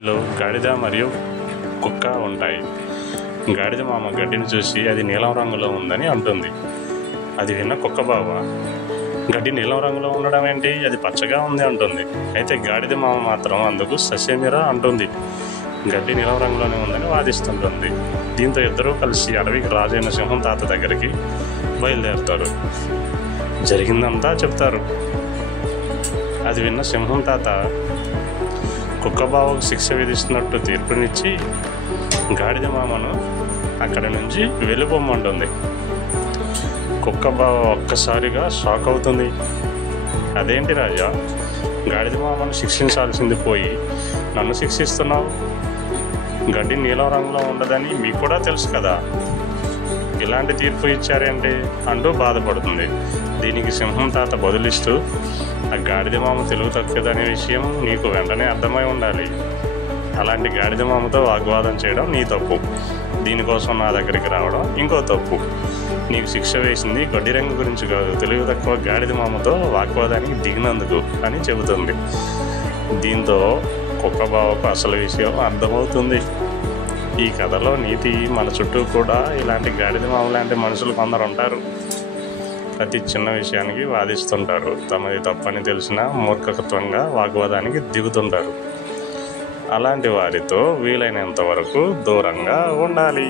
లో గాడిద మరియు కుక్క ఉంటాయి. గాడిద మామ గడ్డిని చూసి అది నీలం రంగులో ఉందని అంటుంది. అది విన్న కుక్క బావ, గడ్డి నీలం రంగులో ఉండడం ఏంటి, అది పచ్చగా ఉంది అంటుంది. అయితే గాడిద మామ మాత్రం అందుకు ససేమిరా అంటుంది. గడ్డి నీలం రంగులోనే ఉందని వాదిస్తుంటుంది. దీంతో ఇద్దరూ కలిసి అడవికి రాజైన సింహం తాత దగ్గరికి బయలుదేరుతారు. జరిగిందంతా చెప్తారు. అది విన్న సింహం తాత కుక్క బావకు శిక్ష విధిస్తున్నట్టు తీర్పునిచ్చి గాడిద మామను అక్కడి నుంచి వెళ్ళిపోమ్మంటుంది. కుక్క బావ ఒక్కసారిగా షాక్ అవుతుంది. అదేంటి రాజా, గాడిద మామను శిక్షించాల్సింది పోయి నన్ను శిక్షిస్తున్నావు? గడ్డి నీలం రంగులో ఉండదని మీకు కూడా తెలుసు కదా, ఇలాంటి తీర్పు ఇచ్చారేంటి అంటూ బాధపడుతుంది. దీనికి సింహం తాత బదులిస్తూ, ఆ గాడిద మామ తెలుగు తక్కువదనే విషయం నీకు వెంటనే అర్థమై ఉండాలి. అలాంటి గాడిద మామతో వాగ్వాదం చేయడం నీ తప్పు, దీనికోసం నా దగ్గరికి రావడం ఇంకో తప్పు. నీకు శిక్ష వేసింది గడ్డి రంగు గురించి కాదు, తెలుగు తక్కువ గాడిద మామతో వాగ్వాదానికి దిగినందుకు అని చెబుతుంది. దీంతో కుక్క బావకు అసలు విషయం అర్థమవుతుంది. ఈ కథలో నీతి మన చుట్టూ కూడా ఇలాంటి గాడిద మామ లాంటి మనుషులు కొందరు ఉంటారు. ప్రతి చిన్న విషయానికి వాదిస్తుంటారు. తమది తప్పని తెలిసినా మూర్ఖత్వంగా వాగ్వాదానికి దిగుతుంటారు. అలాంటి వారితో వీలైనంత వరకు దూరంగా ఉండాలి.